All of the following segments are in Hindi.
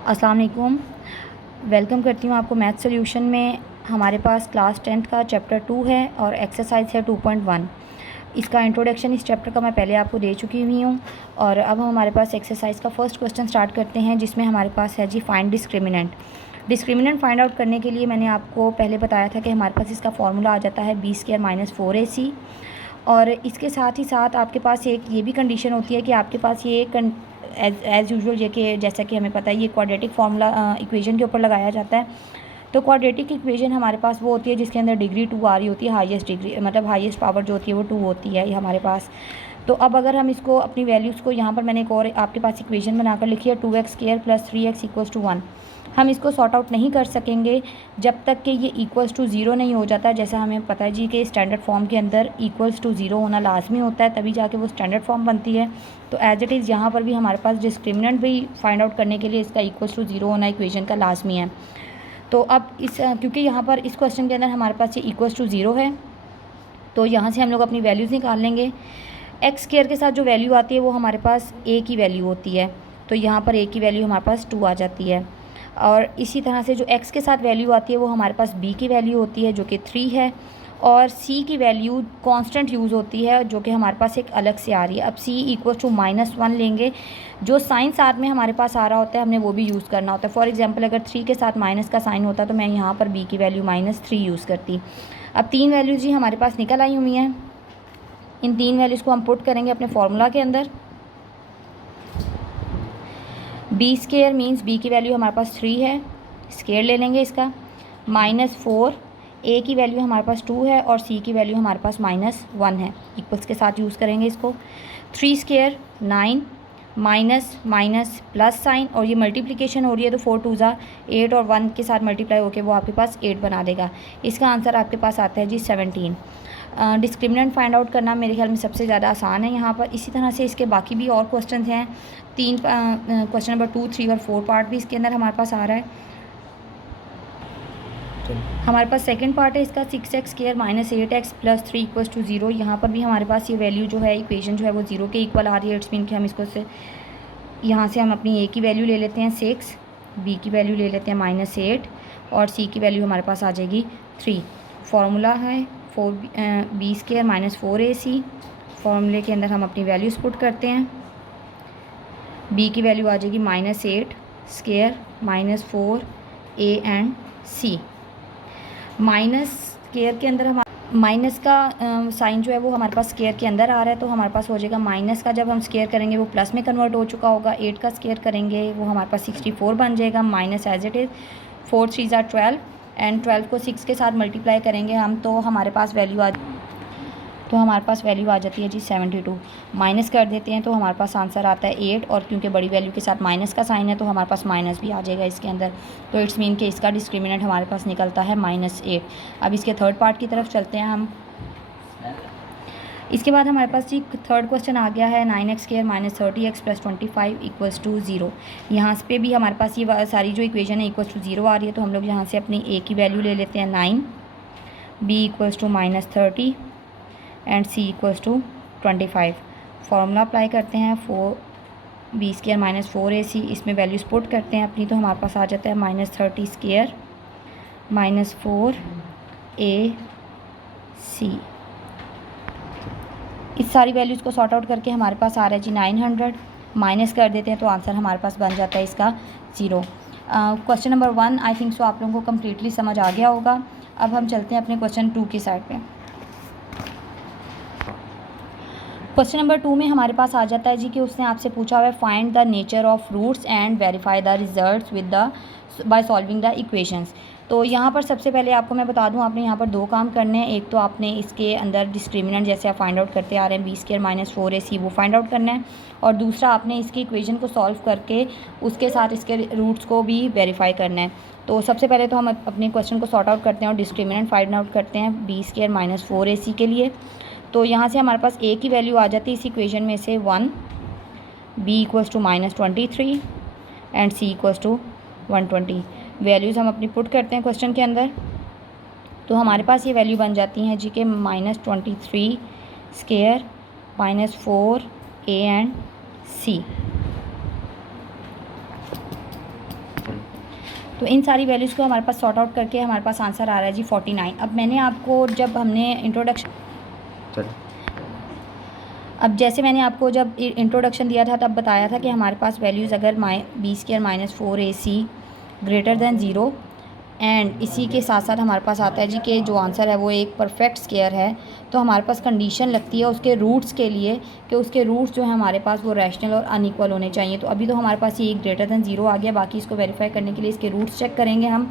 अस्सलाम वालेकुम। वेलकम करती हूँ आपको मैथ सॉल्यूशन में। हमारे पास क्लास 10th का चैप्टर 2 है और एक्सरसाइज है 2.1। इसका इंट्रोडक्शन इस चैप्टर का मैं पहले आपको दे चुकी हुई हूँ। और अब हम हमारे पास एक्सरसाइज का फर्स्ट क्वेश्चन स्टार्ट करते हैं, जिसमें हमारे पास है जी find discriminant. Discriminant find out करने के लिए मैंने आपको पहले बताया था कि हमारे पास इसका फार्मूला आ जाता है b² - 4ac। और इसके साथ ही साथ आपके पास एक ये भी कंडीशन होती है कि आपके पास ये एज़ यूजुअल ये कि जैसा कि हमें पता है ये क्वाड्रेटिक फार्मूला इक्वेशन के ऊपर लगाया जाता है। तो क्वाड्रेटिक इक्वेशन हमारे पास वो होती है जिसके अंदर डिग्री 2 आ रही होती है, हाईएस्ट डिग्री मतलब हाईएस्ट पावर जो होती है वो 2 होती है ये हमारे पास। तो अब अगर हम इसको अपनी वैल्यूज़ को यहाँ पर मैंने एक और आपके पास इक्वेशन बनाकर लिखी है 2x² + 3x = 1। हम इसको सॉर्ट आउट नहीं कर सकेंगे जब तक कि ये इक्वल्स टू ज़ीरो नहीं हो जाता। जैसा हमें पता है जी कि स्टैंडर्ड फॉर्म के अंदर इक्वल्स टू ज़ीरो होना लाजमी होता है, तभी जाके वो स्टैंडर्ड फॉर्म बनती है। तो एज इट इज़ यहाँ पर भी हमारे पास डिस्क्रिमिनेंट भी फाइंड आउट करने के लिए इसका इक्वल्स टू ज़ीरो होना इक्वेशन का लाजमी है। तो अब क्योंकि यहाँ पर इस क्वेश्चन के अंदर हमारे पास ये इक्वल्स टू ज़ीरो है, तो यहाँ से हम लोग अपनी वैल्यूज़ निकाल लेंगे। x² के साथ जो वैल्यू आती है वो हमारे पास a की वैल्यू होती है, तो यहाँ पर a की वैल्यू हमारे पास 2 आ जाती है। और इसी तरह से जो x के साथ वैल्यू आती है वो हमारे पास b की वैल्यू होती है जो कि 3 है। और c की वैल्यू कांस्टेंट यूज़ होती है जो कि हमारे पास एक अलग से आ रही है। अब c = -1 लेंगे, जो साइन साथ में हमारे पास आ रहा होता है हमने वो भी यूज़ करना होता है। फॉर एग्जांपल अगर 3 के साथ माइनस का साइन होता तो मैं यहाँ पर b की वैल्यू -3 यूज़ करती। अब 3 वैल्यूज़ जी हमारे पास निकल आई हुई हैं। इन 3 वैल्यूज़ को हम पुट करेंगे अपने फार्मूला के अंदर। b² मीन्स b की वैल्यू हमारे पास 3 है, स्क्वायर ले लेंगे इसका, -4 a की वैल्यू हमारे पास 2 है और c की वैल्यू हमारे पास -1 है। इक्वल्स के साथ यूज़ करेंगे इसको। 3² 9 माइनस माइनस प्लस साइन, और ये मल्टीप्लिकेशन हो रही है तो 4 2 ज़ा 8 और 1 के साथ मल्टीप्लाई होकर वो आपके पास 8 बना देगा। इसका आंसर आपके पास आता है जी 17। डिस्क्रिमिनेंट फाइंड आउट करना मेरे ख्याल में सबसे ज़्यादा आसान है यहाँ पर। इसी तरह से इसके बाकी भी और क्वेश्चन हैं। क्वेश्चन नंबर 2, 3 और 4 पार्ट भी इसके अंदर हमारे पास आ रहा है। हमारे पास सेकंड पार्ट है इसका 6x² - 8x + 3 = 0। यहाँ पर भी हमारे पास ये वैल्यू जो है इक्वेशन जो है वो 0 के इक्वल आ रही है। इट्स मीन कि हम इसको से यहाँ से हम अपनी a की वैल्यू ले लेते हैं 6, b की वैल्यू ले लेते हैं -8 और c की वैल्यू हमारे पास आ जाएगी 3। फार्मूला है b² - 4ac। फार्मूले के अंदर हम अपनी वैल्यूज़ पुट करते हैं। b की वैल्यू आ जाएगी -8 square -4 a and c। Minus square के अंदर हम माइनस का साइन जो है वो हमारे पास स्क्वायर के अंदर आ रहा है, तो हमारे पास हो जाएगा माइनस का जब हम स्क्वायर करेंगे वो प्लस में कन्वर्ट हो चुका होगा। 8 का स्क्वायर करेंगे वो हमारे पास 64 बन जाएगा, माइनस एज इट इज़ 4 3 ज़ा 12 एंड 12 को 6 के साथ मल्टीप्लाई करेंगे हम, तो हमारे पास वैल्यू आ जाती है जी 72। माइनस कर देते हैं तो हमारे पास आंसर आता है 8, और क्योंकि बड़ी वैल्यू के साथ माइनस का साइन है तो हमारे पास माइनस भी आ जाएगा इसके अंदर। तो इट्स मीन कि इसका डिस्क्रिमिनेंट हमारे पास निकलता है -8। अब इसके थर्ड पार्ट की तरफ चलते हैं हम। इसके बाद हमारे पास जी थर्ड क्वेश्चन आ गया है 9x² - 30x + 25 = 0। यहाँ पे भी हमारे पास ये सारी जो इक्वेशन है =0 आ रही है, तो हम लोग यहाँ से अपनी a की वैल्यू ले लेते हैं 9, b = -30 and c = 25। Formula apply करते हैं b² - 4ac। इसमें वैल्यूज़ पुट करते हैं अपनी, तो हमारे पास आ जाता है -30² - 4ac। इस सारी वैल्यूज़ को सॉर्ट आउट करके हमारे पास आ रहा है जी 900। माइनस कर देते हैं तो आंसर हमारे पास बन जाता है इसका 0। Question number 1 I think so आप लोगों को कम्प्लीटली समझ आ गया होगा। अब हम चलते हैं अपने क्वेश्चन 2 की साइड पे। क्वेश्चन नंबर 2 में हमारे पास आ जाता है जी कि उसने आपसे पूछा हुआ है find the nature of roots and verify the results by solving the equations. तो यहाँ पर सबसे पहले आपको मैं बता दूँ, आपने यहाँ पर 2 काम करने हैं। एक तो आपने इसके अंदर डिस्क्रिमिनेंट जैसे आप फाइंड आउट करते आ रहे हैं b² - 4ac वो फाइंड आउट करना है, और दूसरा आपने इसकी इक्वेशन को सॉल्व करके उसके साथ इसके रूट्स को भी वेरीफाई करना है। तो सबसे पहले तो हम अपने क्वेश्चन को सॉर्ट आउट करते हैं और डिस्क्रिमिनेंट फाइंड आउट करते हैं b² - 4ac के लिए। तो यहाँ से हमारे पास a की वैल्यू आ जाती है इस इक्वेशन में से 1, b = -23 एंड c = 120। वैल्यूज़ हम अपनी पुट करते हैं क्वेश्चन के अंदर, तो हमारे पास ये वैल्यू बन जाती हैं जी के -23 स्क्वायर -4 a एंड c। तो इन सारी वैल्यूज़ को हमारे पास सॉर्ट आउट करके हमारे पास आंसर आ रहा है जी 49। अब मैंने आपको जब हमने मैंने आपको जब इंट्रोडक्शन दिया था तब बताया था कि हमारे पास वैल्यूज़ अगर b² - 4ac greater than 0 and इसी के साथ साथ हमारे पास आता है जी कि जो आंसर है वो एक परफेक्ट स्क्वायर है, तो हमारे पास कंडीशन लगती है उसके रूट्स के लिए कि उसके रूट्स जो है हमारे पास वो रैशनल और अनइक्वल होने चाहिए। तो अभी तो हमारे पास ये ग्रेटर दैन 0 आ गया, बाकी इसको वेरीफाई करने के लिए इसके रूट्स चेक करेंगे हम।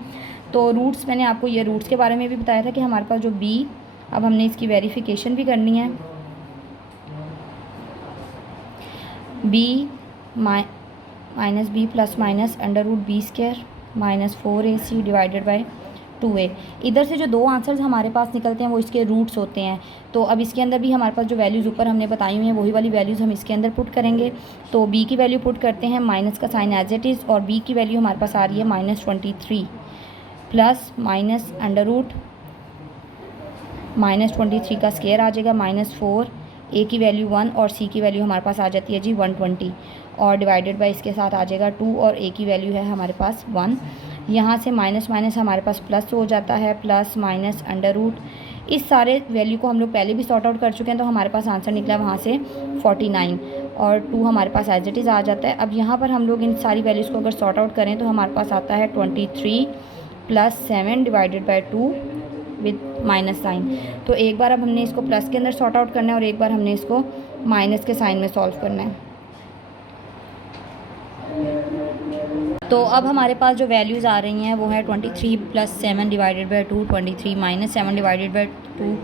तो रूट्स मैंने आपको ये रूट्स के बारे में भी बताया था कि हमारे पास जो b, अब हमने इसकी वेरीफिकेशन भी करनी है। b minus b plus minus √b² - 4ac divided by 2a। इधर से जो दो आंसर्स हमारे पास निकलते हैं वो इसके रूट्स होते हैं। तो अब इसके अंदर भी हमारे पास जो वैल्यूज़ ऊपर हमने बताई हुई हैं वही वाली वैल्यूज़ हम इसके अंदर पुट करेंगे। तो b की वैल्यू पुट करते हैं, माइनस का साइन एज इट इज़, और b की वैल्यू हमारे पास आ रही है -23 प्लस माइनस -23 का स्क्वायर आ जाएगा -4, a की वैल्यू 1 और c की वैल्यू हमारे पास आ जाती है जी 120, और डिवाइडेड बाई इसके साथ आ जाएगा 2 और a की वैल्यू है हमारे पास 1। यहाँ से माइनस माइनस हमारे पास प्लस हो जाता है, प्लस माइनस √। इस सारे वैल्यू को हम लोग पहले भी सॉर्ट आउट कर चुके हैं, तो हमारे पास आंसर निकला वहाँ से 49 और 2 हमारे पास एज इट इज़ आ जाता है। अब यहाँ पर हम लोग इन सारी वैल्यूज़ को अगर सॉर्ट आउट करें तो हमारे पास आता है 23 + 7 divided by 2 with minus sign. तो एक बार अब हमने इसको प्लस के अंदर सॉर्ट आउट करना है और एक बार हमने इसको माइनस के साइन में सॉल्व करना है। तो अब हमारे पास जो वैल्यूज़ आ रही हैं वो है 23 + 7 divided by 2, 23 - 7 divided by 2।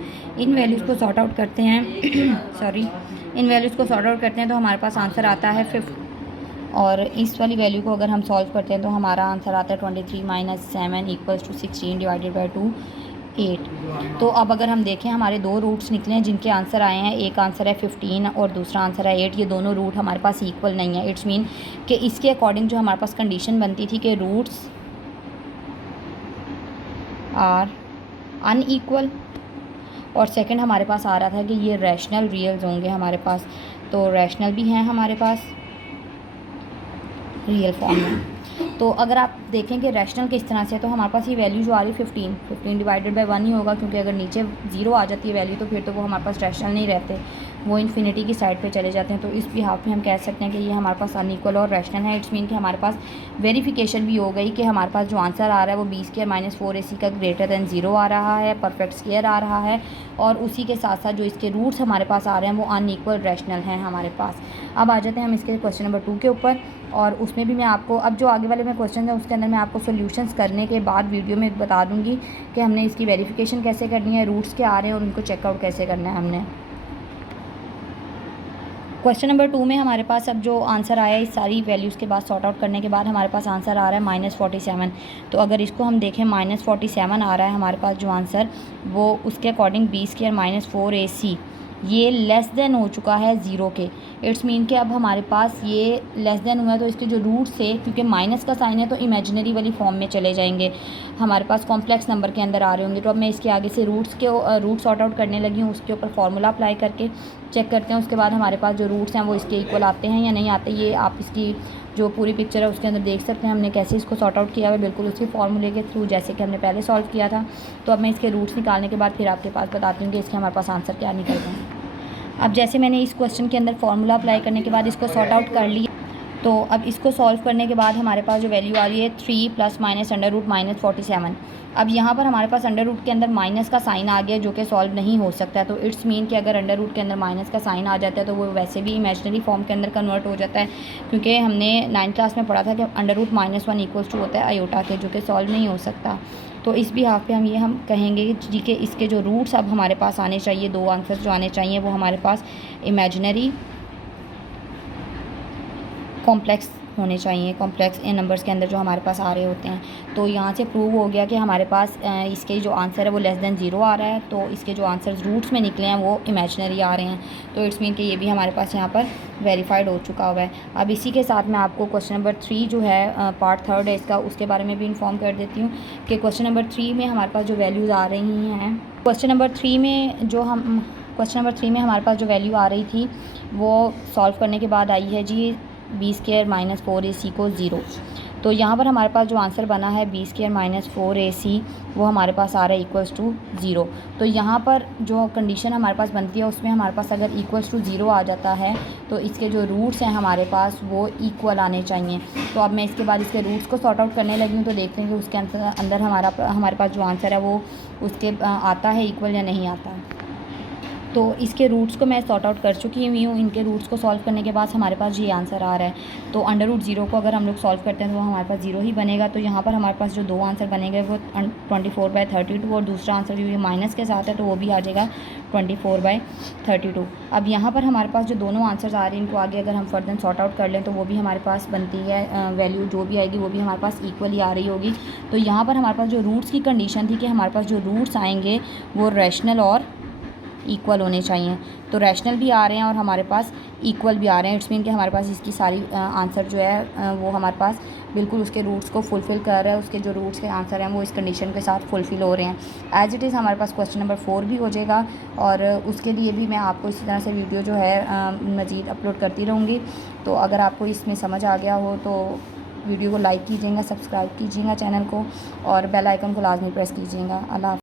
In values को सॉर्ट आउट करते हैं इन वैल्यूज़ को सॉर्ट आउट करते हैं तो हमारे पास आंसर आता है 5, और इस वाली वैल्यू को अगर हम सॉल्व करते हैं तो हमारा आंसर आता है 23 - 7 = 16 डिवाइडेड बाई 2, 8। तो अब अगर हम देखें हमारे दो रूट्स निकले हैं जिनके आंसर आए हैं, एक आंसर है 15 और दूसरा आंसर है 8। ये दोनों रूट हमारे पास इक्वल नहीं है। इट्स मीन कि इसके अकॉर्डिंग जो हमारे पास कंडीशन बनती थी कि रूट्स आर अनइक्वल, और सेकंड हमारे पास आ रहा था कि ये रैशनल रियल्स होंगे हमारे पास, तो रैशनल भी हैं हमारे पास रियल फॉर्म में। तो अगर आप देखें कि रैशनल किस तरह से, तो हमारे पास ये वैल्यू जो आ रही है 15 डिवाइडेड बाई 1 ही होगा, क्योंकि अगर नीचे 0 आ जाती है वैल्यू तो फिर तो वो हमारे पास रैशनल नहीं रहते, वो इन्फिनिटी की साइड पे चले जाते हैं। तो इस बिहाफ में हम कह सकते हैं कि ये हमारे पास अनइक्वल और रैशनल है। इट्स मीन कि हमारे पास वेरिफिकेशन भी हो गई कि हमारे पास जो आंसर आ रहा है वो b² - 4ac का ग्रेटर दैन 0 आ रहा है, परफेक्ट स्क्वायर आ रहा है, और उसी के साथ साथ जो इसके रूट्स हमारे पास आ रहे हैं वो अनइक्वल रैशनल हैं हमारे पास। अब आ जाते हैं हम इसके क्वेश्चन नंबर 2 के ऊपर, और उसमें भी मैं आपको अब जो आगे वाले में क्वेश्चन है उसके अंदर मैं आपको सॉल्यूशंस करने के बाद वीडियो में बता दूंगी कि हमने इसकी वेरिफिकेशन कैसे करनी है, रूट्स क्या आ रहे हैं और उनको चेकआउट कैसे करना है हमने। क्वेश्चन नंबर 2 में हमारे पास अब जो आंसर आया है इस सारी वैल्यूज़ के बाद सॉर्ट आउट करने के बाद हमारे पास आंसर आ रहा है -47। तो अगर इसको हम देखें -47 आ रहा है हमारे पास जो आंसर, वो उसके अकॉर्डिंग b² - 4ac ये लेस देन हो चुका है 0 के। इट्स मीन कि अब हमारे पास ये लेस देन हुआ है तो इसके जो रूट्स थे, क्योंकि माइनस का साइन है तो इमेजिनरी वाली फॉर्म में चले जाएंगे, हमारे पास कॉम्प्लेक्स नंबर के अंदर आ रहे होंगे। तो अब मैं इसके आगे से रूट सॉर्ट आउट करने लगी हूँ, उसके ऊपर फार्मूला अप्लाई करके चेक करते हैं। उसके बाद हमारे पास जो रूट्स हैं वो इसके इक्वल आते हैं या नहीं आते, ये आप इसकी जो पूरी पिक्चर है उसके अंदर देख सकते हैं हमने कैसे इसको सॉर्ट आउट किया है, बिल्कुल उसी फार्मूले के थ्रू जैसे कि हमने पहले सॉल्व किया था। तो अब मैं इसके रूट्स निकालने के बाद फिर आपके पास बताती हूँ कि इसके हमारे पास आंसर क्या निकल रहे हैं। अब जैसे मैंने इस क्वेश्चन के अंदर फार्मूला अप्लाई करने के बाद इसको सॉर्ट आउट कर लिया, तो अब इसको सॉल्व करने के बाद हमारे पास जो वैल्यू आ रही है 3 ± -47। अब यहाँ पर हमारे पास अंडर रूट के अंदर माइनस का साइन आ गया जो कि सॉल्व नहीं हो सकता है। तो इट्स मीन कि अगर अंडर रूट के अंदर माइनस का साइन आ जाता है तो वो वैसे भी इमेजिनरी फॉर्म के अंदर कन्वर्ट हो जाता है, क्योंकि हमने 9th क्लास में पढ़ा था कि अंडर रूट -1 = होता है आयोटा के, जो कि सॉल्व नहीं हो सकता। तो इस भी हाफ पे हम कहेंगे जी कि इसके जो रूट्स अब हमारे पास आने चाहिए, दो आंसर्स जो आने चाहिए वो हमारे पास इमेजिनरी कॉम्प्लेक्स होने चाहिए, कॉम्प्लेक्स इन नंबर्स के अंदर जो हमारे पास आ रहे होते हैं। तो यहाँ से प्रूव हो गया कि हमारे पास इसके जो आंसर है वो लेस देन 0 आ रहा है, तो इसके जो आंसर्स रूट्स में निकले हैं वो इमेजिनरी आ रहे हैं। तो इट्स मीन कि ये भी हमारे पास यहाँ पर वेरीफाइड हो चुका हुआ है। अब इसी के साथ मैं आपको क्वेश्चन नंबर 3 जो है पार्ट 3 है इसका, उसके बारे में भी इन्फॉर्म कर देती हूँ कि क्वेश्चन नंबर 3 में हमारे पास जो वैल्यूज़ आ रही हैं, क्वेश्चन नंबर 3 में हमारे पास जो वैल्यू आ रही थी वो सॉल्व करने के बाद आई है जी b² - 4ac को 0। तो यहाँ पर हमारे पास जो आंसर बना है b² - 4ac वो हमारे पास आ रहा है इक्वल्स टू 0। तो यहाँ पर जो कंडीशन हमारे पास बनती है उसमें हमारे पास अगर इक्वल्स टू 0 आ जाता है तो इसके जो रूट्स हैं हमारे पास वो इक्वल आने चाहिए। तो अब मैं इसके बाद इसके रूट्स को सॉर्ट आउट करने लगी हूँ, तो देखते हैं कि उसके अंदर हमारे पास जो आंसर है वो उसके आता है इक्वल या नहीं आता है। तो इसके रूट्स को मैं सॉर्ट आउट कर चुकी हुई हूँ। इनके रूट्स को सॉल्व करने के बाद हमारे पास ये आंसर आ रहा है। तो √0 को अगर हम लोग सॉल्व करते हैं तो वो हमारे पास 0 ही बनेगा। तो यहाँ पर हमारे पास जो दो आंसर बनेंगे वो 24/32 और दूसरा आंसर भी माइनस के साथ है तो वो भी आ जाएगा 24/32। अब यहाँ पर हमारे पास जो दोनों आंसर्स आ रहे हैं इनको आगे अगर हम फर्दर सॉर्ट आउट कर लें तो वो भी हमारे पास बनती है, वैल्यू जो भी आएगी वो भी हमारे पास इक्वल ही आ रही होगी। तो यहाँ पर हमारे पास जो रूट्स की कंडीशन थी कि हमारे पास जो रूट्स आएंगे वो रैशनल और इक्वल होने चाहिए। तो रैशनल भी आ रहे हैं और हमारे पास इक्वल भी आ रहे हैं। इट्स मीन कि हमारे पास इसकी सारी आंसर जो है वो हमारे पास बिल्कुल उसके रूट्स को फुलफ़िल कर रहा है। उसके जो रूट्स के आंसर हैं वो इस कंडीशन के साथ फुलफ़िल हो रहे हैं। एज़ इट इज़ हमारे पास क्वेश्चन नंबर 4 भी हो जाएगा और उसके लिए भी मैं आपको इसी तरह से वीडियो जो है मज़ीद अपलोड करती रहूँगी। तो अगर आपको इसमें समझ आ गया हो तो वीडियो को लाइक कीजिएगा, सब्सक्राइब कीजिएगा चैनल को और बेल आइकन को लाजमी प्रेस कीजिएगा। अल्लाह।